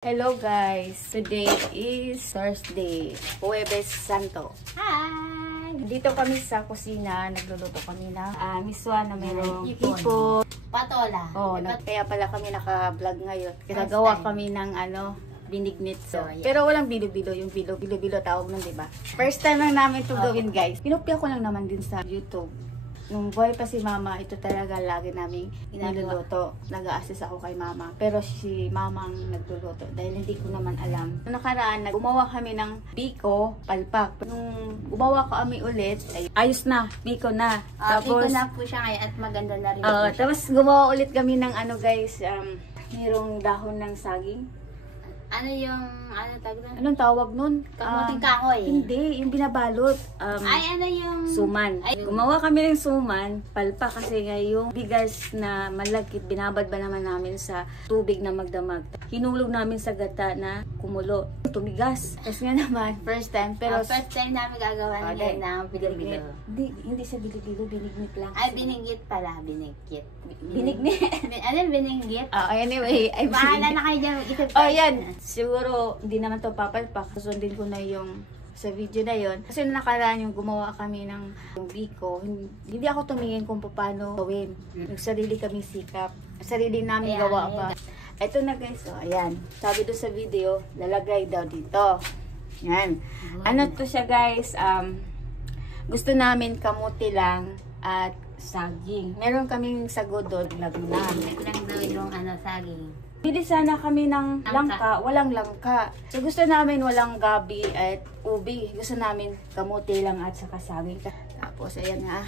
Hello guys! Today is Thursday, Huwebes Santo. Hi! Dito kami sa kusina, nagluluto kami na miswa na mayroong hipon. Patola. Oh, kaya pala kami naka-vlog ngayon. Gagawa kami ng binignit. So, yeah. Pero walang bilo-bilo, yung bilo-bilo tawag nun, diba? First time lang namin ito gawin guys. Pinupya ko lang naman din sa YouTube. Nung boy pa si mama, ito talaga lagi namin niluluto. Nag-a-assist ako kay mama. Pero si mama ang nagluluto dahil hindi ko naman alam. Noong nakaraan, gumawa kami ng biko, palpak. Nung gumawa kami ulit, ay, ayos na, biko na. Tapos, biko na po siya ngayon at maganda na rin. Tapos gumawa ulit kami ng guys, mayroong dahon ng saging. Anong tawag nun? Kamuting kahoy. Hindi, yung binabalot. Suman. Gumawa kami ng suman, palpa kasi nga yung bigas na malagkit, binabad ba naman namin sa tubig na magdamag. Hinulog namin sa gata na kumulo. Tumigas. Kasi nga naman, first time. Pero first time namin gagawa ng bilo-bilo. Hindi siya bilo-bilo, binignit lang. Ay, binigit pala. Binignit. Ano yung binignit? Anyway, bahala na kayo dyan. Yan. Siguro, hindi naman to papalpak. Susundin ko na yung sa video na yon. Kasi nakaraan yung gumawa kami ng yung biko, hindi ako tumingin kung paano gawin. Yung sarili kami sikap. Sarili namin gawa pa. Ito na guys, ayan. Sabi doon sa video, lalagay daw dito. Yan. Ano to siya guys? Gusto namin kamuti lang at saging. Meron kaming sago doon, lagnan. Lang daw yung saging. Bili sana kami ng langka, walang langka. So gusto namin walang gabi at ubi. Gusto namin kamuti lang at saka saging. Tapos ayan nga,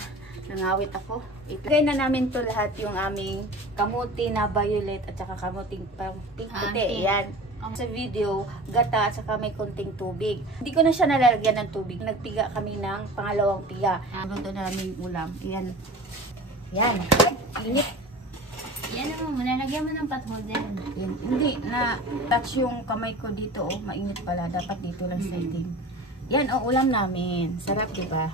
nangawit ako. Ilagay na namin to lahat yung aming kamuti na violet at saka kamuting pink puti. Ayan. Sa video, gata at saka may konting tubig. Hindi ko na siya nalalagyan ng tubig. Nagpiga kami ng pangalawang piga. Luto na namin ulam. Ayan. Ayan. Init. Yan naman muna, lagyan mo ng pathol din. Hindi, touch yung kamay ko dito, mainit pala. Dapat dito lang setting. Yan, ulam namin. Sarap, diba?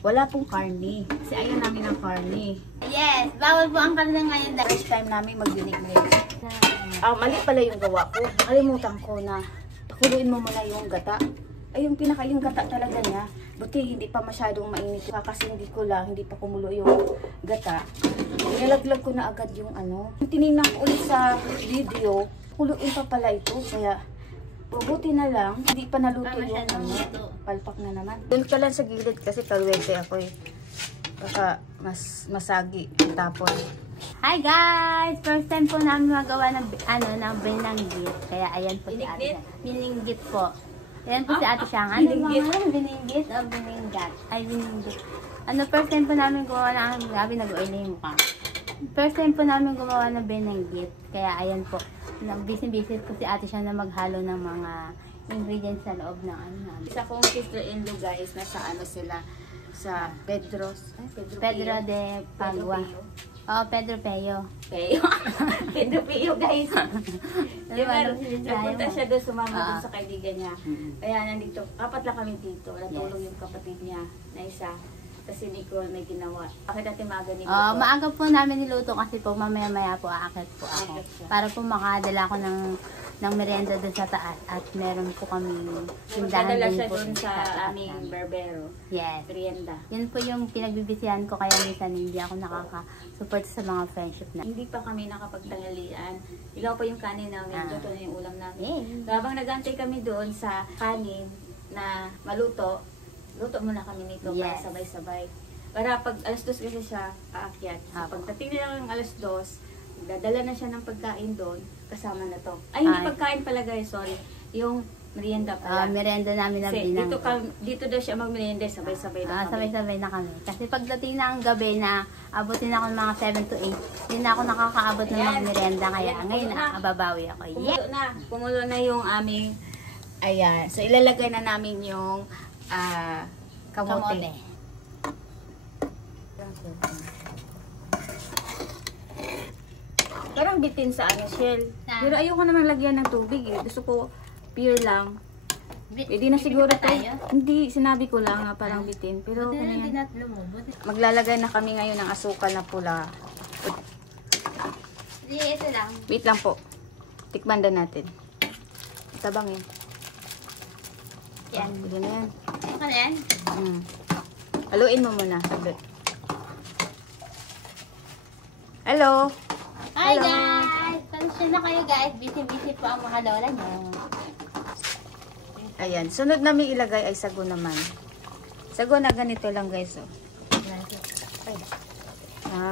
Wala pong karne. Kasi ayaw namin ng karne. Yes, bawal po ang karne ngayon. First time namin mag-binignit. Mali pala yung gawa ko. Kalimutan ko na pakuluin mo muna yung gata. Ay, yung gata talaga niya. Buti, hindi pa masyadong mainit. Kakasindi ko lang, hindi pa kumulo yung gata. Nilaglag ko na agad yung Tinignan ko ulit sa video, kuluin pa pala ito. Kaya, buti na lang, hindi pa naluto yung palpak na naman. Doon ka lang sa gilid kasi kalwete ako eh. Baka masagi. Tapos, hi guys! First time po namin magawa ng binanggit. Kaya ayan po si ate. Bininggit po. Ayan po si ate Siyang. Bininggit o bininggat? Ay, bininggit. First time po namin gumawa ng gabi, nag-oil na yung mukha. First time po namin gumawa ng binanggit. Kaya ayan po. Busy po si ate Siyang na maghalo ng mga ingredients sa loob ng isa kong sister-in-law guys, nasa sila? Sa Pedro de Pagua. Pedro Peyo. Pedro Peyo guys. Nagpunta siya doon, sumama doon sa kaibigan niya. Kaya nandito, apat lang kami dito. Natulong yung kapatid niya na isa. Kasi hindi ko may ginawa. Bakit natin maaga niluto? Maaga po namin niluto kasi po mamaya-maya po aakit po ako. Para po makadala ko ng merienda doon sa taas. At meron po kami tindahan din siya po doon sa aming barbero. Yes. Merienda. Yun po yung pinagbibisihan ko kaya minsan hindi ako nakaka-support sa mga friendship na. Hindi pa kami nakapagtanghalian. Ilaw pa yung kanin namin. Luto na yung ulam namin. Yeah. Habang nagantay kami doon sa kanin na maluto, luto muna kami nito para sabay-sabay. Para pag alas 2 kasi siya aakyat. So, pagdating nila ng alas 2, dadala na siya ng pagkain doon, kasama na to. Ay, hindi pagkain pala guys, sorry. Yung merienda pala. Merienda namin na binang. Dito daw siya mag-merienda, sabay-sabay na kami. Sabay-sabay na kami. Kasi pagdating na ang gabi na abutin ako ng mga 7 to 8, hindi na ako nakakaabot ng mga merienda. Kaya ngayon ababawi ako. Kumulo na yung aming, ayan. So, ilalagay na namin yung kamote. Parang bitin sa shell. Pero ayoko naman lagyan ng tubig eh. Gusto ko pure lang. Pwede na siguro tayo. Hindi, sinabi ko lang na parang bitin. Pero maglalagay na kami ngayon ng asukal na pula. Ito lang. Wait lang po. Tikman daw natin. Tabang eh. Yan. Pwede na yan. Ano ka yan? Haluin mo muna. Sabi. Hello. Hi Hello. guys! Pansya na kayo guys. Busy-busy po ang mga lola nyo. Ayan. Sunod namin ilagay ay sago naman. Sago na ganito lang guys. Oh. Ay.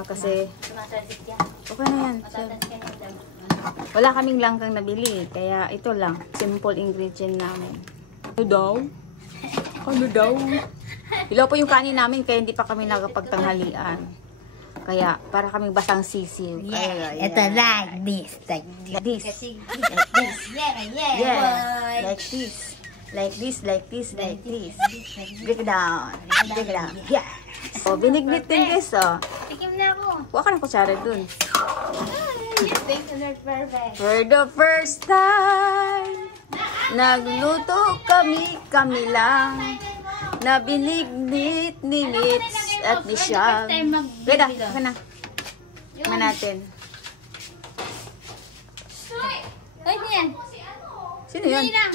Kasi Tumatalsik yan. okay na yan. So, Matatalsik yan yung wala kaming langkang nabili. Kaya ito lang. Simple ingredient namin. Ano daw? Ano daw? Ilaw po yung kanin namin kaya hindi pa kami nakapagtanghalian. Kaya para kaming basang sisiw. Kaya, Ito like this. Like this. Kasi, Like this. yeah, Yeah. boy. Like this. Like this, like this, like this. Break it down. Break it down. Yeah. Oh, binignit din guys, oh. Tikim na ako. Kuha ka ng kutsara dun. Yes, thank you, Lord. Perfect. For the first time, nagluto kami lang. Na binignit ni Mitch at ni Sham. Ganda, ka na. Tingnan natin. Ay, yan. Sino yun? Hindi lang.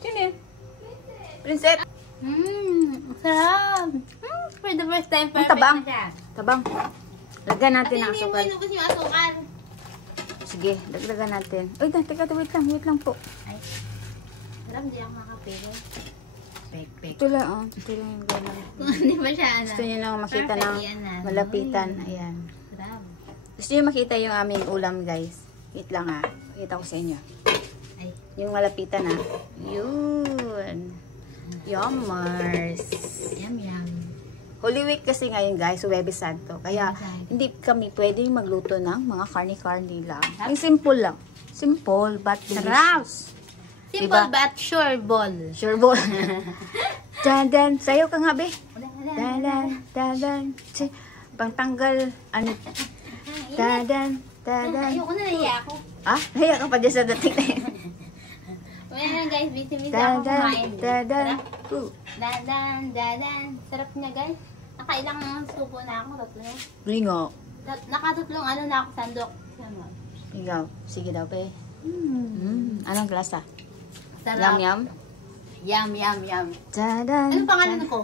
Sino yun? Princess? Sarap. For the first time, perfect tabang. na siya. Tabang. Lagyan natin Kasi ang hindi mo asukal. inubos yung asukal. Sige, dagdagan natin. Uy, teka, wait lang po. Ay, sarap, hindi ako makapili. Pek. Ito lang, oh. Ito lang yung gano'n. Kung hindi ba siya, ano? Gusto niyo lang makita Perfect ng yan, ah. malapitan. Ayan. Sarap. Gusto niyo makita yung aming ulam, guys. Wait lang, ha. Pakita ko sa inyo. Ay, Yung malapitan, ha. Yun. Yummers. yum. Holy Week kasi ngayon, guys. Huwebes Santo. Kaya, hindi kami pwedeng magluto ng mga karni-karni lang. Yung simple lang. Simple, but delicious. Simple Diba? but sure ball. Sure ball. Dadan. Sayo ka nga, be. Dadan. Pangtanggal. Ano? Dadan. Ayoko na, nahiya ako. Ah? Naya ka pa dyan sa dating na yun. Wala na guys, busy-busy ako kumain. Dadan. Dadan. Sarap niya guys. Nakailang subo na ako, tatlo na. Lingo. Nakatatlong ano na ako, sandok. Ikaw. Sige daw, be. Anong klasa? Sarap. Yum. Yum. Dadan. Anong pangalan ko?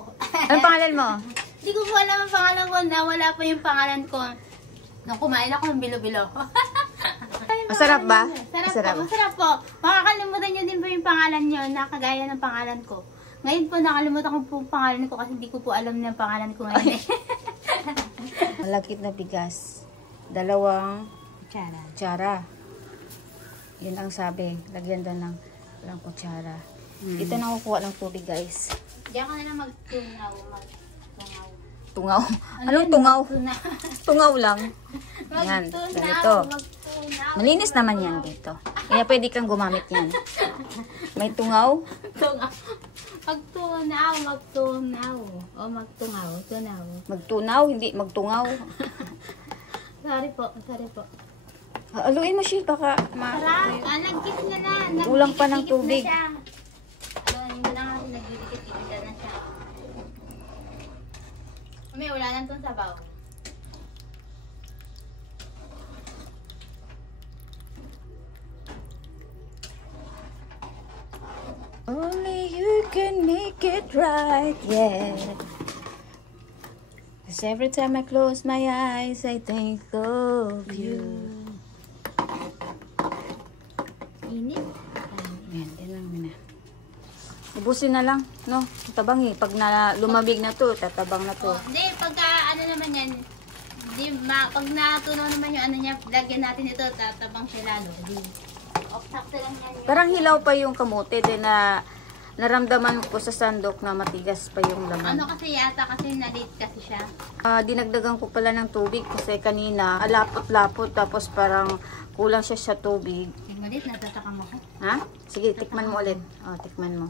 Anong pangalan mo? Hindi ko po alam ang pangalan ko. Nawala pa yung pangalan ko. Nung kumain ako ng bilo-bilo. Masarap ba? Masarap po. Makakalimutan nyo din po yung pangalan nyo na kagaya ng pangalan ko. Ngayon po nakalimutan ko po yung pangalan ko kasi hindi ko po alam ng pangalan ko ngayon. Malagkit na bigas. 2 kutsara. Yun ang sabi. Lagyan doon ng walang kutsara. Dito na kukuha ng tubig, guys. Diyan ka na lang magtungaw. Tungaw. Anong tungaw? Tungaw lang. Yan. Magtunaw. Ganito. Malinis naman yan dito. Kaya pwede kang gumamit yan. May tungaw. Magtunaw. O magtungaw. Tunaw. Magtunaw, hindi magtungaw. Sorry po. Aluin mo siya, baka Sarap. Nagkit na na. Kulang pa ng tubig. Aluin mo na nga. Nagdidikit-dikit na siya. May wala na itong sabaw. Only you can make it right, yeah. 'Cause every time I close my eyes, I think of you. Init. Ayan, yan lang muna. Ubusin na lang, no? Tabang eh. Pag lumabig na to, tatabang na to. Hindi, pagka ano naman yan, pag natunaw naman yung ano niya, lagyan natin ito, tatabang siya lalo. Sakto lang yan. Parang hilaw pa yung kamote, din na naramdaman ko sa sandok na matigas pa yung laman. Ano kasi yata, kasi na-late kasi siya. Dinagdagan ko pala ng tubig kasi kanina, lapot-lapot, tapos parang kulang siya sa tubig. Malit, natatakam ako. Ha? Sige, tikman mo ulit. Tikman mo.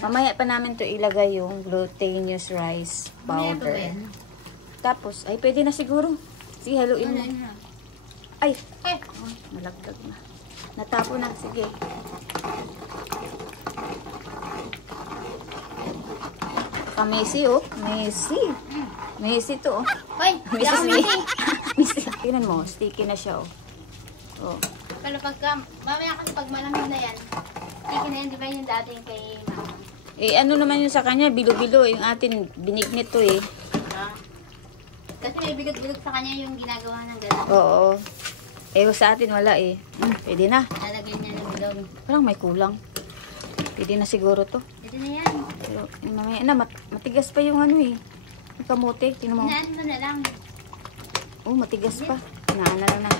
Mamaya pa namin to ilagay yung glutinous rice powder. Tapos, ay pwede na siguro. Sige, haluin mo. Ay! Malagdag na. Natapo na. Sige. Messi, oh. Messi to, oh. Hoy! Messi. Tingnan mo, sticky na siya, oh. Pero pagka, mamaya kasi pag malamig na yan, hindi di ba yung dating kay mama? Eh, ano naman yung sa kanya? Bilo-bilo. Yung atin, binignit to eh. Ah. Kasi may bilog-bilog sa kanya yung ginagawa ng gano'n. Oo. Eh, sa atin wala eh. Pwede na. Lalagyan niya ng bilog. Parang may kulang. Pwede na siguro to. Ito na yan. Pero, yung mamaya na, matigas pa yung ano eh. Yung kamote. Tingnan mo. Hinaan mo na lang. Oh, matigas pa. Hinaan na lang.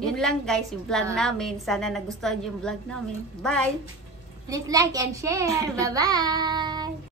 Yun lang guys, yung vlog namin. Sana nagustuhan yung vlog namin. Bye! Please like and share. Bye-bye!